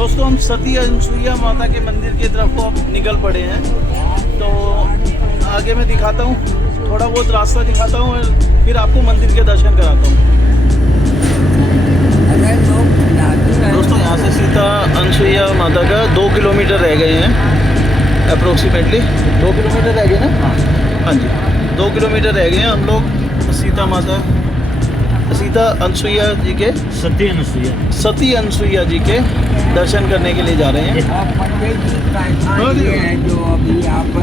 दोस्तों हम सती अनसुईया माता के मंदिर की तरफ को अब निकल पड़े हैं। तो आगे मैं दिखाता हूँ, थोड़ा बहुत रास्ता दिखाता हूँ और फिर आपको मंदिर के दर्शन कराता हूँ। दोस्तों यहाँ से सीता अनसुईया माता का 2 किलोमीटर रह गए हैं, अप्रोक्सीमेटली 2 किलोमीटर रह गए ना। हाँ जी, 2 किलोमीटर रह गए हैं। हम लोग सीता अनसुईया जी के सती अनसुईया जी के दर्शन करने के लिए जा रहे हैं। जो अभी आप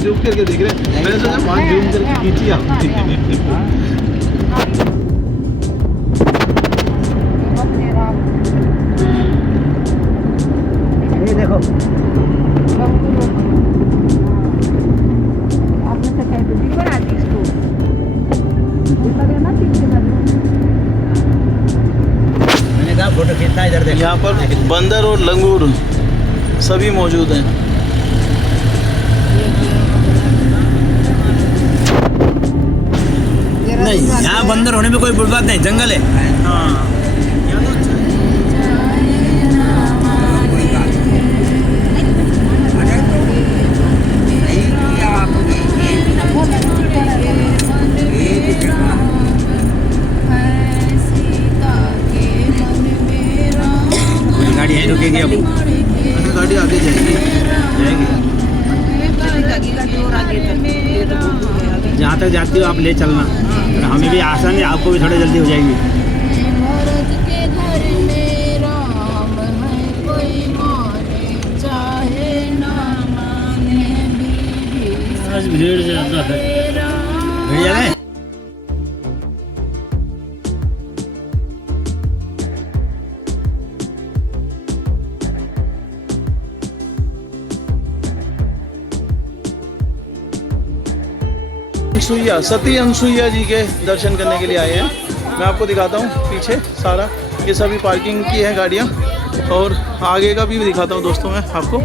जूम करके देख रहे हैं, मैंने सोचा वहाँ जूम करके खींची आप। ये देखो मैंने कहा फोटो खींचना इधर देखो। यहाँ पर बंदर और लंगूर सभी मौजूद हैं। नहीं, यहाँ बंदर होने में कोई बुरी बात नहीं, जंगल है। हाँ गाड़ी यहीं रुकेगी अब, गाड़ी आगे जाएगी। जहाँ तक जाती हो आप ले चलना, हमें भी आसानी, आपको भी थोड़ी जल्दी हो जाएगी। आज भीड़ ज़्यादा है, भीड़ ज़्यादा है। अनसुईया सती अनसुईया जी के दर्शन करने के लिए आए हैं। मैं आपको दिखाता हूँ पीछे सारा, ये सभी पार्किंग की है गाड़ियाँ, और आगे का भी दिखाता हूँ दोस्तों मैं आपको।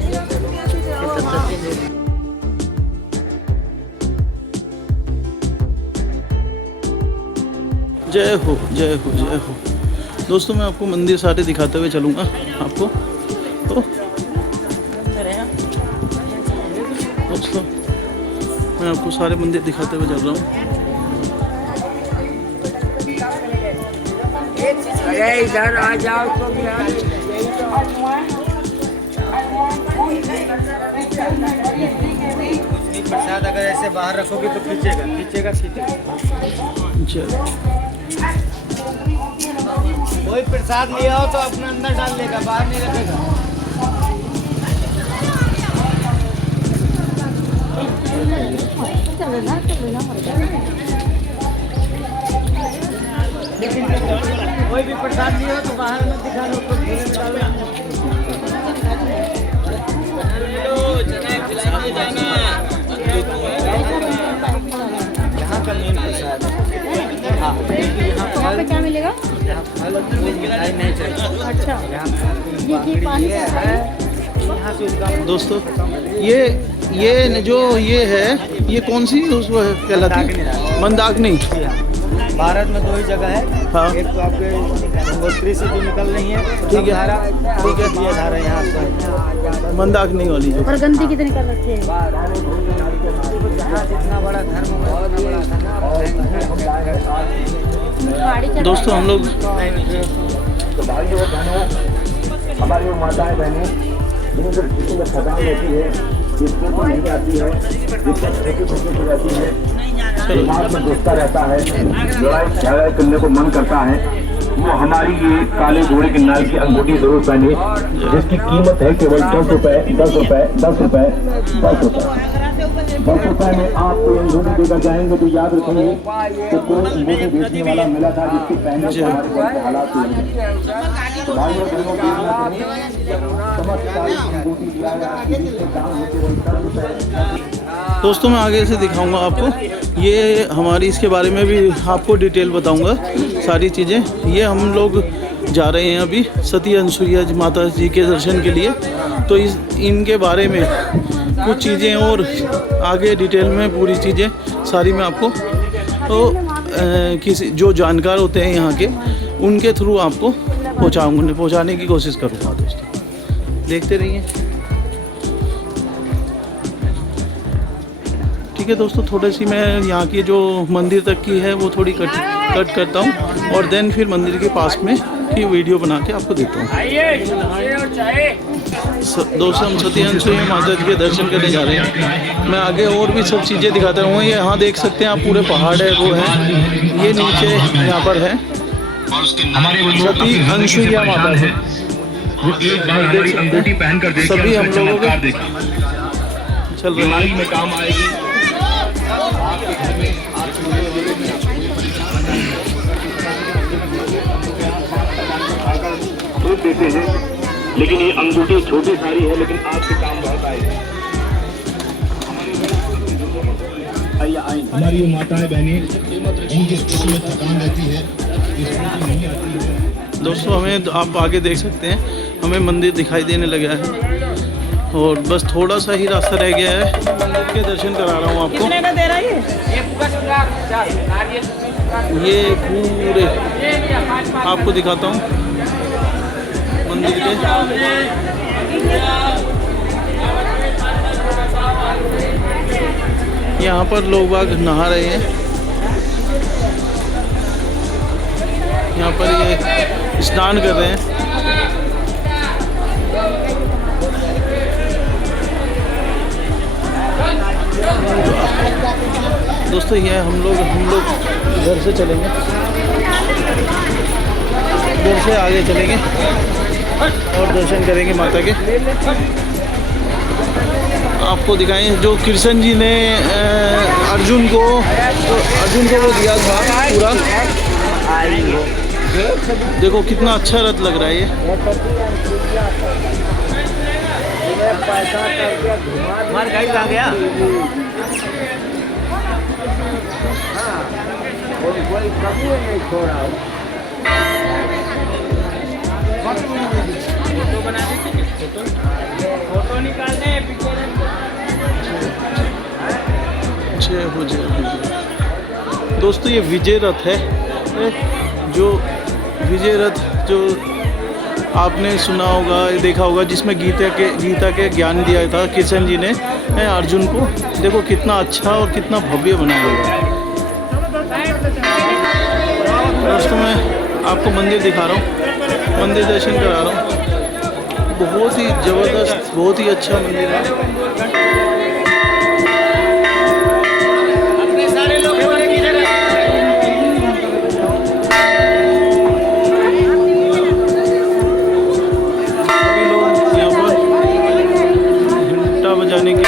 जय हो जय हो जय हो। दोस्तों मैं आपको मंदिर सारे दिखाते हुए चलूँगा आपको। तो दोस्तों मैं आपको सारे मंदिर दिखाते हुए चल रहा हूँ। अरे इधर आ जाओ तो प्रसाद अगर ऐसे बाहर रखोगे तो खींचेगा। कोई प्रसाद लिया हो तो अपने अंदर डाल लेगा, बाहर नहीं रखेगा। कोई भी प्रसाद लिया हो तो बाहर में दिखा लो, यहाँ का मेन प्रसाद। यहाँ पे क्या मिलेगा? अच्छा, ये पानी दोस्तों ये जो ये है, ये कौन सी उसको कहलाती है? मंदाकिनी। भारत में 2 ही जगह है। हाँ। एक तो आपके गंगोत्री से जो निकल रही है, ठीक है, धारा, ठीक है, ये धारा यहाँ पर मंदाकिनी वाली जो। और गंदगी कितनी कर रखी है? जितना बड़ा धर्म दोस्तों हम लोग हमारी वो माताएं बहनें जिन्हें जब किसी में थकान होती है, जिसको तो नहीं आती है, जिसको छोटी हो जाती है, दिमाग में घुसता रहता है, लड़ाई झगड़ा करने को मन करता है, वो हमारी ये काले घोड़े के नाल की अंगूठी जरूर पहने, जिसकी कीमत है केवल 10 रुपए 10 रुपए 10 रुपए 10 रुपए 10 रुपए में आपको अंगूठी देकर जाएंगे तो याद रखेंगे कि कोई अंगूठी बेचने वाला मिला था जिसकी पहनने से हमारे घर के हालात हुए। तो भाइयों बहनों दोस्तों मैं आगे से दिखाऊंगा आपको, ये हमारी इसके बारे में भी आपको डिटेल बताऊंगा सारी चीज़ें। ये हम लोग जा रहे हैं अभी सती अनसुईया माता जी के दर्शन के लिए, तो इनके बारे में कुछ चीज़ें और आगे डिटेल में पूरी चीज़ें सारी मैं आपको तो किसी जो जानकार होते हैं यहाँ के, उनके थ्रू आपको पहुँचाने की कोशिश करूँगा दोस्तों। देखते रहिए। ठीक है दोस्तों, थोड़ी सी मैं यहाँ की जो मंदिर तक की है वो थोड़ी कट करता हूँ और देन फिर मंदिर के पास में की वीडियो बना के आपको देता हूँ। दोस्तों हम सती अनसुईया माता जी के दर्शन करने जा रहे हैं। मैं आगे और भी सब चीज़ें दिखाता रहूँगा। यहाँ देख सकते हैं आप, पूरे पहाड़ है वो है, ये नीचे यहाँ पर है सती अनसुईया माता जी। सभी हम लोगों के चल रहे में काम आएगी। देते हैं, लेकिन ये अंगूठी छोटी सारी है, लेकिन आपके काम बहुत आएगी। हमारी माताएं बहनें जिनकी स्थिति में थकान रहती है, दोस्तों हमें आप आगे देख सकते हैं, हमें मंदिर दिखाई देने लगा है और बस थोड़ा सा ही रास्ता रह गया है। मंदिर के दर्शन करा रहा हूँ आपको। कितने का दे रहा है ये पूरे आपको दिखाता हूँ मंदिर के। यहाँ पर लोग बाग नहा रहे हैं। यहाँ पर ये स्नान कर रहे हैं। दोस्तों ये हम लोग घर से चलेंगे, घर से आगे चलेंगे और दर्शन करेंगे माता के। आपको दिखाएं जो कृष्ण जी ने अर्जुन को वो दिया था पूरा। देखो कितना अच्छा रथ लग रहा है ये। हमारा गाइड आ गया। कोई कभी नहीं छोड़ा। फोटो निकालने जय हो जय हो। दोस्तों ये विजय रथ है, जो विजय रथ जो आपने सुना होगा, देखा होगा, जिसमें गीता के ज्ञान दिया था कृष्ण जी ने अर्जुन को। देखो कितना अच्छा और कितना भव्य बनाया हुआ है। दोस्तों मैं आपको मंदिर दिखा रहा हूँ, मंदिर दर्शन करा रहा हूँ। बहुत ही ज़बरदस्त, बहुत ही अच्छा मंदिर है। जाने के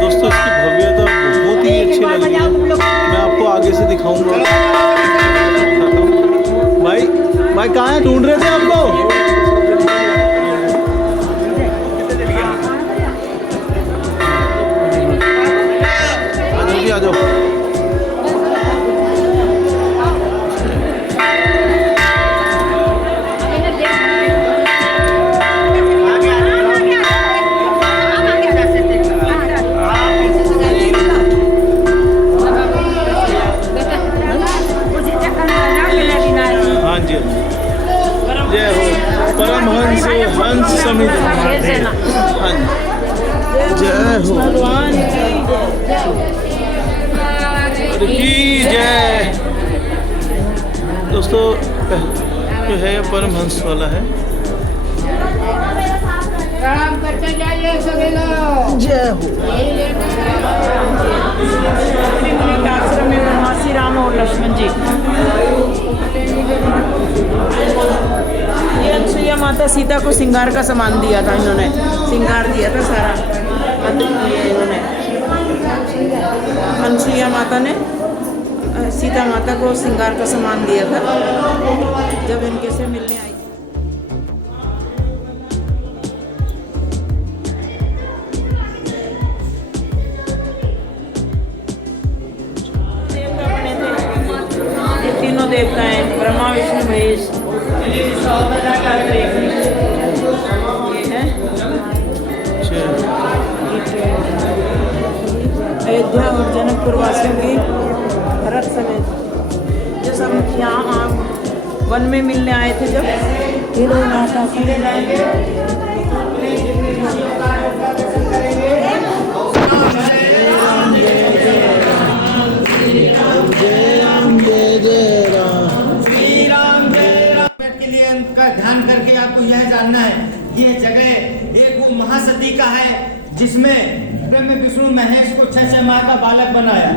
दोस्तों इसकी भव्यता बहुत ही अच्छी लग रही है। मैं आपको आगे से दिखाऊंगा। भाई कहाँ है? ढूंढ रहे थे आपको। आ जाओ। हाँ जी, जय हो परमहंस हंस समिति। हाँ जय हो की जय। दोस्तों जो है परमहंस वाला है। जय हो। आश्रम में बनवासी राम और लक्ष्मण जी। ये अनसुईया माता सीता को श्रृंगार का सामान दिया था, इन्होंने श्रृंगार दिया था सारा। इन्होंने अनसुईया माता ने सीता माता को श्रृंगार का सामान दिया था जब इनके से मिलने आई। जयपुर वासियों की रथ समेत जो सब यहाँ वन में मिलने आए थे जब ये लोग माता चले जाएंगे। के लिए उनका ध्यान करके आपको यह जानना है कि ये जगह एक वो महासती का है जिसमें ब्रह्मा विष्णु महेश को 6 माह का बालक बनाया।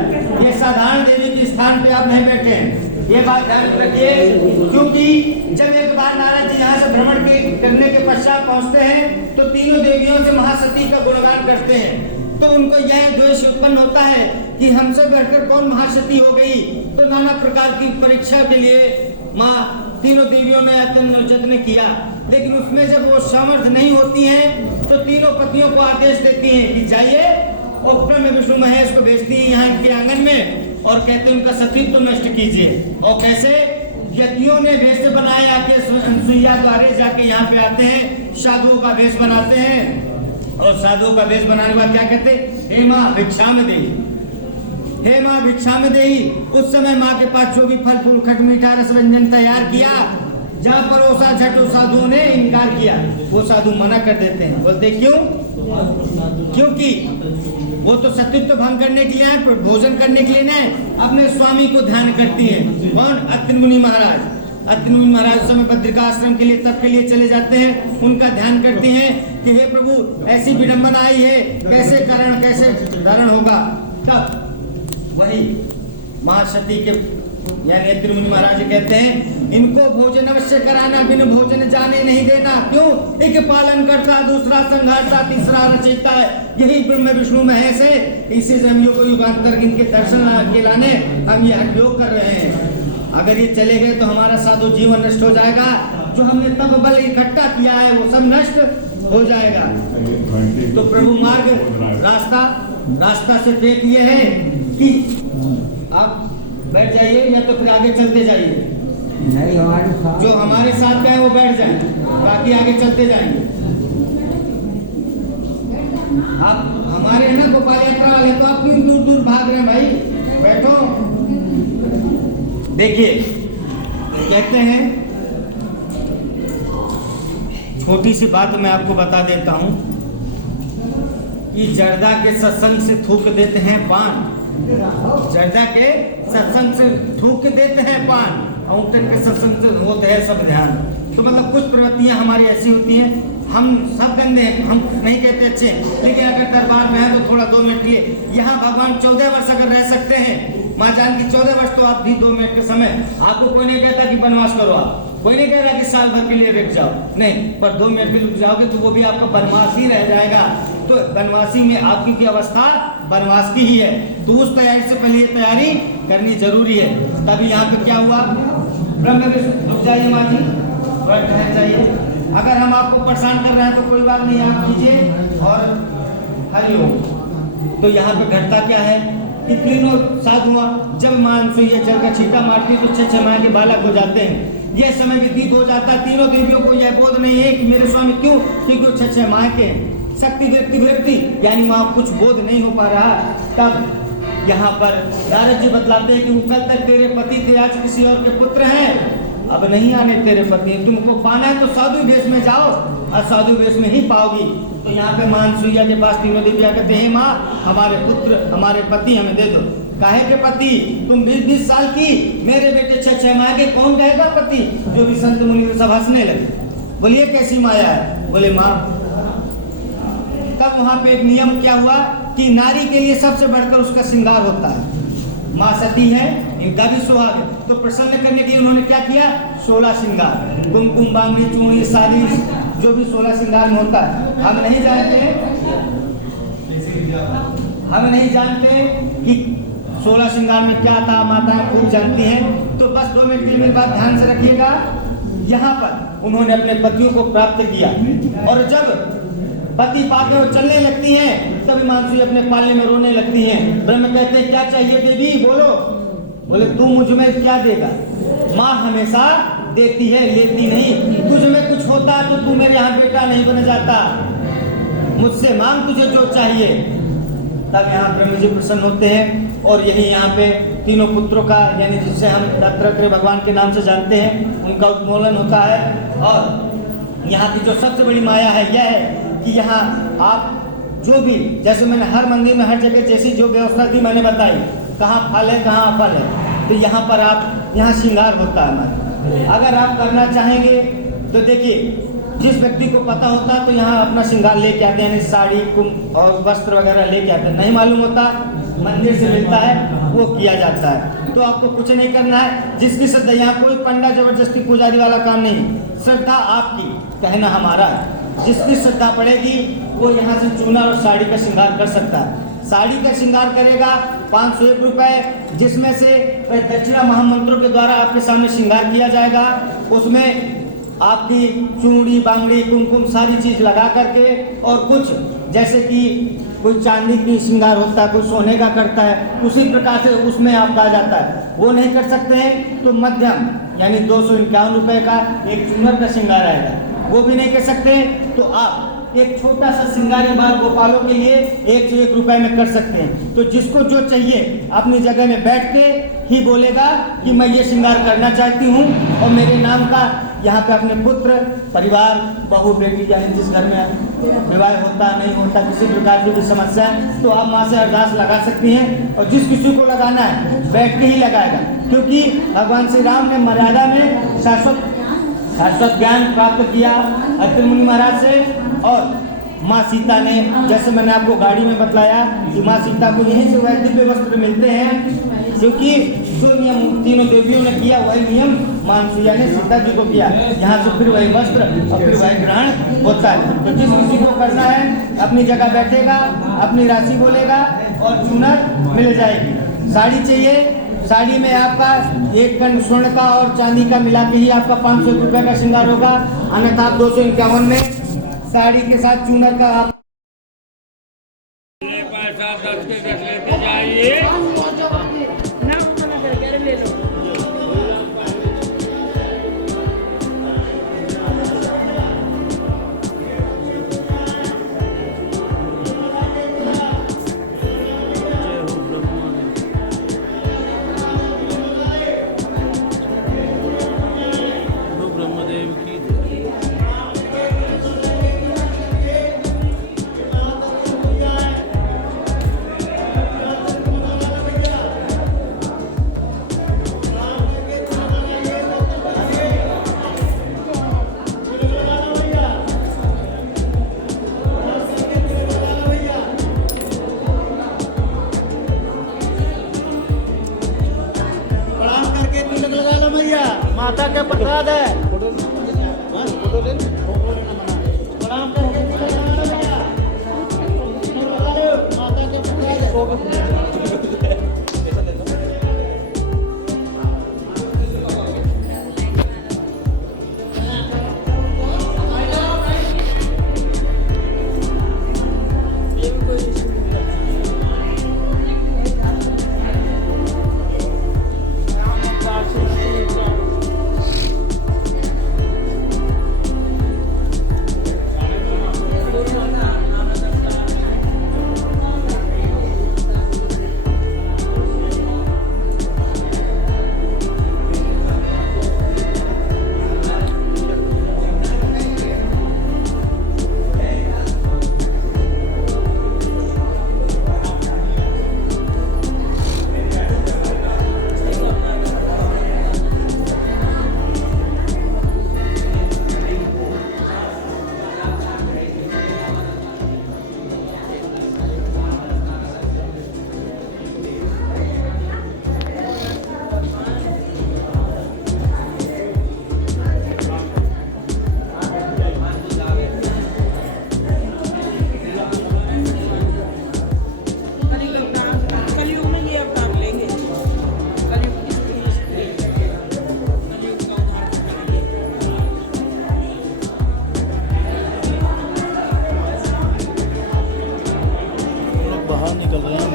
ये साधारण देवी के स्थान पे आप नहीं बैठे हैं, ये बात ध्यान रखिए। क्योंकि जब एक बार नारद जी यहाँ से भ्रमण करने के पश्चात पहुँचते हैं तो तीनों देवियों से महासती का गुणगान करते हैं। तो उनको यह द्वेष उत्पन्न होता है कि हमसे बढ़कर कौन महासती हो गई। तो नाना प्रकार की परीक्षा के लिए माँ तीनों देवियों ने अत्यंत यत्न किया, लेकिन उसमें जब वो सामर्थ्य नहीं होती हैं तो तीनों पतियों को आदेश देती हैं कि जाइए और ब्रह्मा विष्णु महेश को भेजती है यहाँ के आंगन में और कहते हैं उनका सतीत्व नष्ट कीजिए। और कैसे यतियों ने वेश बनाया कि अनसुईया द्वारे जाके यहाँ पे आते हैं, साधुओं का वेश बनाते हैं और साधुओं का वेश बनाने के बाद क्या कहते हैं, हे माँ भिक्षा में देही, हे माँ भिक्षा में देही। उस समय माँ के पास जो भी फल फूल खट मीठा रस व्यंजन तैयार किया, जहाँ परोसा झट उस साधुओं ने इनकार किया, वो साधु मना कर देते हैं। बोलते क्यों? क्योंकि वो तो सतीत्व भंग करने के लिए आए, भोजन करने के लिए नहीं, अपने स्वामी को ध्यान करती है। कौन? अत्रि मुनि महाराज। अत्रि मुनि महाराज उस समय बद्रिका आश्रम के लिए तप के लिए चले जाते हैं, उनका ध्यान करती हैं कि हे प्रभु ऐसी विडंबना आई है, कैसे कारण कैसे धारण होगा। तब वही महासती के यानी अत्रि मुनि महाराज कहते हैं इनको भोजन अवश्य कराना, बिन भोजन जाने नहीं देना। क्यों? एक पालन करता, दूसरा संघारता, तीसरा रचयिता है, यही ब्रह्मा विष्णु महेश है। इसी से हम लोग को युगांतर इनके दर्शन के लाने हम ये हटयोग कर रहे हैं। अगर ये चले गए तो हमारा साधु जीवन नष्ट हो जाएगा, जो हमने तप बल इकट्ठा किया है वो सब नष्ट हो जाएगा। तो प्रभु मार्ग रास्ता से देख ये है कि आप बैठ जाइए या तो फिर आगे चलते जाइए। नहीं, जो हमारे साथ गए वो बैठ जाए, बाकी आगे चलते जाएंगे। आप हमारे ना गोपाल यात्रा वाले, तो आप क्यों दूर दूर भाग रहे हैं भाई? बैठो। देखिए कहते हैं, छोटी सी बात मैं आपको बता देता हूं कि जर्दा के सत्संग से थूक देते हैं पान, जर्दा के सत्संग से थूक देते हैं पान, औंठन के सत्संग से होते हैं सब ध्यान। तो मतलब कुछ प्रवृत्तियां हमारी ऐसी होती हैं, हम सब गंदे हैं, हम नहीं कहते अच्छे, लेकिन अगर दरबार में है तो थोड़ा 2 मिनट लिए। यहाँ भगवान 14 वर्ष अगर रह सकते हैं, माँ जानकी 14 वर्ष, तो आप भी 2 मिनट के समय, आपको कोई नहीं कहता कि वनवास करो, आप कोई नहीं कह रहा कि साल भर के लिए रुक जाओ, नहीं, पर 2 मिनट भी रुक जाओगे तो वो भी आपका वनवास ही रह जाएगा। तो वनवासी में आपकी की अवस्था वनवास की ही है, तो उस तैयारी से पहले ये तैयारी करनी जरूरी है। तभी यहाँ पे क्या हुआ, ब्रह्मा विष्णु, रुक जाइए माँ जी, बैठ जाइए। अगर हम आपको परेशान कर रहे हैं तो कोई बात नहीं, आप कीजिए और हरिओम। तो यहाँ पे घटता क्या है कि तीनों साधुआ जब मानसु ये जल का छींटा मारती तो 6 माह के बालक हो जाते हैं। यह समय व्यतीत हो जाता है, तीनों देवियों को यह बोध नहीं है कि मेरे स्वामी क्यों, क्योंकि वो 6 माह के शक्ति विरक्ति यानी वहाँ कुछ बोध नहीं हो पा रहा। तब यहाँ पर नारद जी बतलाते हैं कि कल तक तेरे पति थे, आज किसी और के पुत्र हैं, अब नहीं आने तेरे पति, तुमको पाना है तो साधु वेश में जाओ और साधु वेश में ही पाओगी। तो यहाँ पे मानसूया के पास तीनों देवियाँ कहते हैं, माँ हमारे पुत्र हमारे पति हमें दे दो। काहे के पति? तुम 20-20 साल की, मेरे बेटे 6 माह के, कौन कहेगा पति? जो भी संत मुनि सब हंसने लगे, बोलिए कैसी माया है? बोले माँ। तब वहाँ पे एक नियम क्या हुआ कि नारी के लिए सबसे बढ़कर उसका श्रृंगार होता है। माँ सती है, इनका भी सुहाग है, तो प्रसन्न करने के लिए उन्होंने क्या किया, 16 श्रृंगार, कुमकुम बांगड़ी चूड़ी साड़ी, जो भी 16 श्रृंगार में होता है। हम नहीं जानते कि 16 श्रृंगार में क्या था, माताएं खूब जानती हैं। तो बस 2 मिनट की मेरी बात ध्यान से रखिएगा। यहाँ पर उन्होंने अपने पतियों को प्राप्त किया और जब पति पाकर वो चलने लगती हैं, तभी मानसी अपने पालने में रोने लगती हैं। ब्रह्म कहते हैं क्या चाहिए देवी, बोलो। बोले तू मुझ में क्या देगा? माँ हमेशा देती है, लेती नहीं। तुझ में कुछ होता तो तू मेरे यहाँ बेटा नहीं बन जाता, मुझसे मांग तुझे जो चाहिए। तब यहाँ ब्रह्म जी प्रसन्न होते हैं और यही यहाँ पे तीनों पुत्रों का यानी जिसे हम दत्तात्रेय भगवान के नाम से जानते हैं उनका उन्मूलन होता है। और यहाँ की जो सबसे बड़ी माया है यह है कि यहाँ आप जो भी, जैसे मैंने हर मंदिर में हर जगह जैसी जो व्यवस्था थी मैंने बताई, कहाँ फल है कहाँ अफल है, तो यहाँ पर यहाँ श्रृंगार होता है हमारा। अगर आप करना चाहेंगे तो देखिए, जिस व्यक्ति को पता होता है तो यहाँ अपना श्रृंगार लेके आते हैं, यानी साड़ी कुंभ और वस्त्र वगैरह लेके आते हैं। नहीं मालूम होता, मंदिर से मिलता है, वो किया जाता है। तो आपको कुछ नहीं करना है, जिसकी श्रद्धा, यहाँ कोई पंडा जबरदस्ती पुजारी वाला काम नहीं, श्रद्धा आपकी, कहना हमारा है। जिसकी श्रद्धा पड़ेगी वो यहाँ से चूना और साड़ी का श्रृंगार कर सकता है। साड़ी का श्रृंगार करेगा 501 रुपये, जिसमें से दक्षिणा महामंत्रों के द्वारा आपके सामने श्रृंगार किया जाएगा। उसमें आपकी चूड़ी बांगड़ी कुमकुम सारी चीज लगा करके, और कुछ जैसे कि कोई चांदी की श्रृंगार होता है, कोई सोने का करता है, उसी प्रकार से उसमें आपका आ जाता है। वो नहीं कर सकते हैं तो मध्यम यानी 251 रुपये का एक चूनर का श्रृंगार आएगा, वो भी नहीं कर सकते तो आप एक छोटा सा श्रृंगार बार गोपालों के लिए 1 से 1 रुपए में कर सकते हैं। तो जिसको जो चाहिए अपनी जगह में बैठ के ही बोलेगा कि मैं ये श्रृंगार करना चाहती हूँ, और मेरे नाम का यहाँ पे अपने पुत्र परिवार बहू बेटी यानी जिस घर में विवाह होता नहीं होता, किसी प्रकार की भी समस्या है, तो आप वहाँ से अरदास लगा सकती हैं। और जिस किसी को लगाना है बैठ के ही लगाएगा, क्योंकि भगवान श्री राम ने मर्यादा में शाश्वत ज्ञान प्राप्त किया अत्रि मुनि महाराज से। और माँ सीता ने, जैसे मैंने आपको गाड़ी में बतलाया कि माँ सीता को यहीं से वह दिव्य वस्त्र मिलते हैं, क्योंकि जो नियम तीनों देवियों ने किया वही नियम माँ अनसुईया ने सीता जी को किया। यहाँ से फिर वही वस्त्र और फिर वही ग्रहण होता है। तो जिस किसी को करना है अपनी जगह बैठेगा, अपनी राशि बोलेगा और चूनर मिल जाएगी। साड़ी चाहिए, साड़ी में आपका 1 कण स्वर्ण का और चांदी का मिला के ही आपका 500 रुपये का श्रृंगार होगा, अन्यथा आप 251 में साड़ी के साथ चूनर का आप ब्रह्मदेव की माता के प्रसाद है। प्रणाम करके माता के प्रसाद है।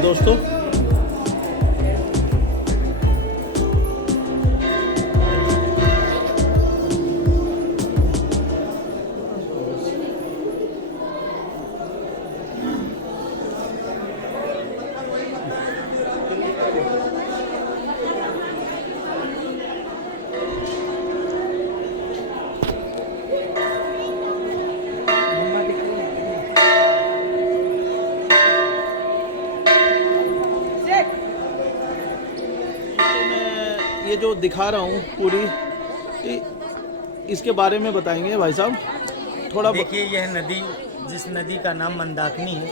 दोस्तों। जो दिखा रहा हूँ पूरी, इसके बारे में बताएंगे भाई साहब थोड़ा। देखिए, यह नदी, जिस नदी का नाम मंदाकिनी है,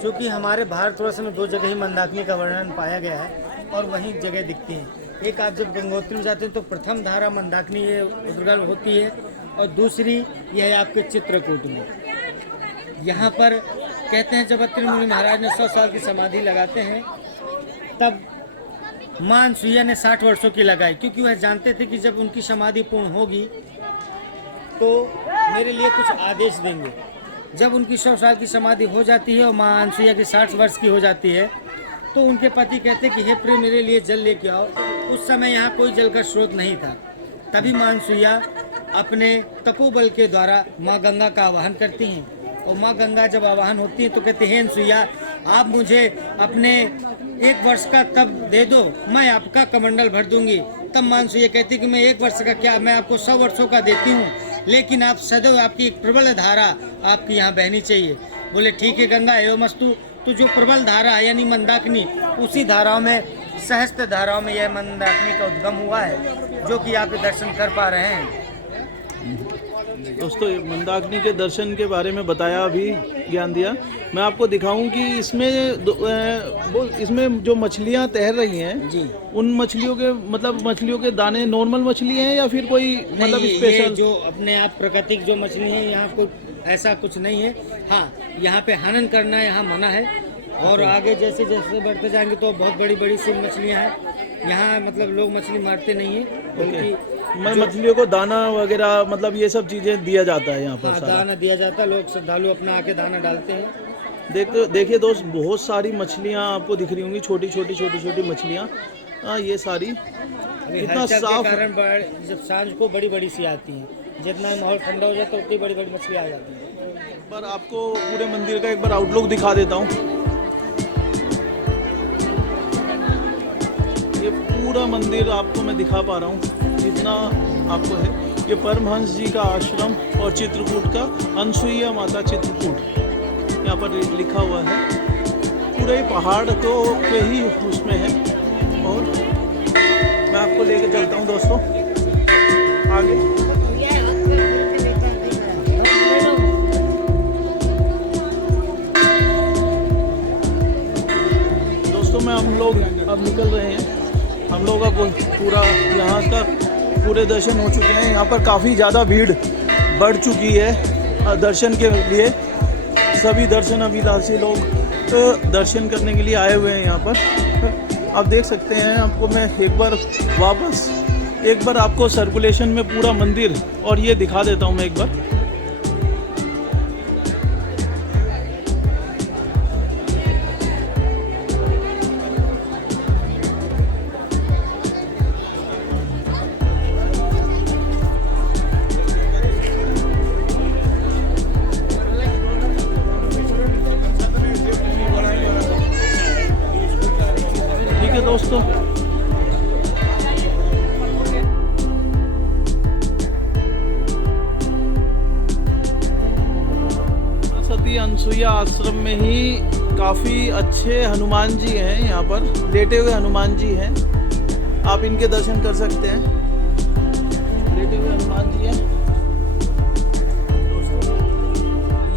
क्योंकि हमारे भारतवर्ष में 2 जगह ही मंदाकिनी का वर्णन पाया गया है और वहीं जगह दिखती है। एक, आप जब गंगोत्री में जाते हैं तो प्रथम धारा मंदाकिनी ये उद्गल होती है, और दूसरी यह है आपके चित्रकूट में। यहाँ पर कहते हैं जब अत्रि मुनि महाराज ने 100 साल की समाधि लगाते हैं, तब मां अनसुईया ने 60 वर्षों की लगाई, क्योंकि वह जानते थे कि जब उनकी समाधि पूर्ण होगी तो मेरे लिए कुछ आदेश देंगे। जब उनकी 100 साल की समाधि हो जाती है और मां अनसुईया की 60 वर्ष की हो जाती है, तो उनके पति कहते कि हे प्रिय, मेरे लिए जल लेके आओ। उस समय यहाँ कोई जल का स्रोत नहीं था। तभी मां अनसुईया अपने तपोबल के द्वारा माँ गंगा का आवाहन करती हैं, और माँ गंगा जब आवाहन होती है तो कहते हैं, अनसुईया, आप मुझे अपने 1 वर्ष का तप दे दो, मैं आपका कमंडल भर दूंगी। तब मां अनसुईया कहती कि मैं 1 वर्ष का क्या, मैं आपको 100 वर्षों का देती हूँ, लेकिन आप सदैव आपकी एक प्रबल धारा आपकी यहाँ बहनी चाहिए। बोले ठीक है गंगा, एवं अस्तु। तो जो प्रबल धारा है यानी मंदाकिनी, उसी धाराओं में, सहस्त्र धाराओं में यह मंदाकिनी का उद्गम हुआ है, जो कि आप दर्शन कर पा रहे हैं। दोस्तों, मंदाकिनी के दर्शन के बारे में बताया, अभी ज्ञान दिया। मैं आपको दिखाऊं कि इसमें जो मछलियां तैर रही हैं जी, उन मछलियों के मतलब मछलियों के दाने नॉर्मल मछली हैं या फिर कोई मतलब स्पेशल? जो अपने आप प्राकृतिक जो मछली है, यहाँ कोई ऐसा कुछ नहीं है। हाँ, यहाँ पे हनन करना यहाँ मना है, और आगे जैसे जैसे बढ़ते जाएंगे तो बहुत बड़ी बड़ी सी मछलियाँ हैं। यहाँ मतलब लोग मछली मारते नहीं है, बल्कि मछलियों को दाना वगैरह मतलब ये सब चीजें दिया जाता है यहाँ पर। हाँ, दाना दिया जाता है। लोग श्रद्धालु अपना आके दाना डालते हैं। देखिए दोस्त, बहुत सारी मछलियाँ आपको दिख रही होंगी, छोटी छोटी मछलियाँ। ये सारी कितना साफ, कारण जब सांझ को बड़ी बड़ी सी आती हैं, जितना माहौल ठंडा हो जाता है उतनी बड़ी बड़ी मछली आ जाती है। पर आपको पूरे मंदिर का एक बार आउटलुक दिखा देता हूँ। ये पूरा मंदिर आपको मैं दिखा पा रहा हूँ जितना आपको है। ये परमहंस जी का आश्रम और चित्रकूट का अनसुईया माता चित्रकूट यहाँ पर लिखा हुआ है। पूरे पहाड़ को पे ही उसमें है, और मैं आपको लेके चलता हूँ दोस्तों आगे। दोस्तों हम लोग अब निकल रहे हैं। हम लोग अब पूरा यहाँ का पूरे दर्शन हो चुके हैं। यहाँ पर काफ़ी ज़्यादा भीड़ बढ़ चुकी है दर्शन के लिए। सभी दर्शन अभिलाषी लोग दर्शन करने के लिए आए हुए हैं यहाँ पर। आप देख सकते हैं, आपको मैं एक बार आपको सर्कुलेशन में पूरा मंदिर और ये दिखा देता हूँ मैं एक बार। दोस्तों सती अनसुईया आश्रम में ही काफ़ी अच्छे हनुमान जी हैं। यहाँ पर लेटे हुए हनुमान जी हैं, आप इनके दर्शन कर सकते हैं। लेटे हुए हनुमान जी हैं।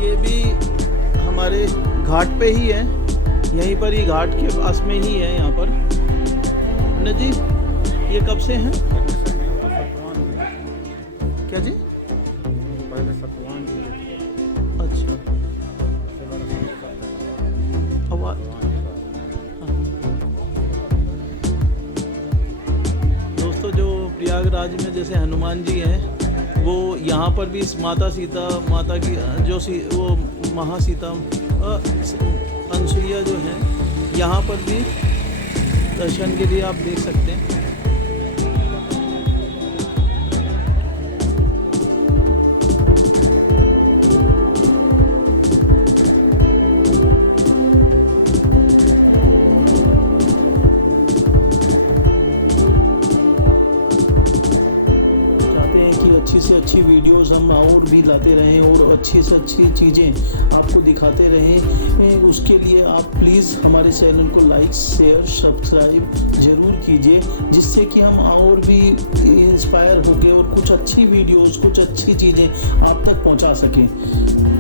ये भी हमारे घाट पे ही है, यहीं पर ही घाट के पास में ही है। यहाँ पर जी, ये कब से हैं? क्या जी? अच्छा, दोस्तों जो प्रयागराज में जैसे हनुमान जी हैं, वो यहाँ पर भी इस माता की जो वो महासीता अनसुईया जो है, यहाँ पर भी दर्शन के लिए आप देख सकते हैं। चाहते हैं कि अच्छी से अच्छी वीडियोस हम और भी लाते रहें और अच्छी से अच्छी चीज़ें आपको दिखाते रहें। उसके लिए आप प्लीज़ हमारे चैनल को लाइक शेयर सब्सक्राइब ज़रूर कीजिए, जिससे कि हम और भी इंस्पायर होकर और कुछ अच्छी वीडियोस कुछ अच्छी चीज़ें आप तक पहुंचा सकें।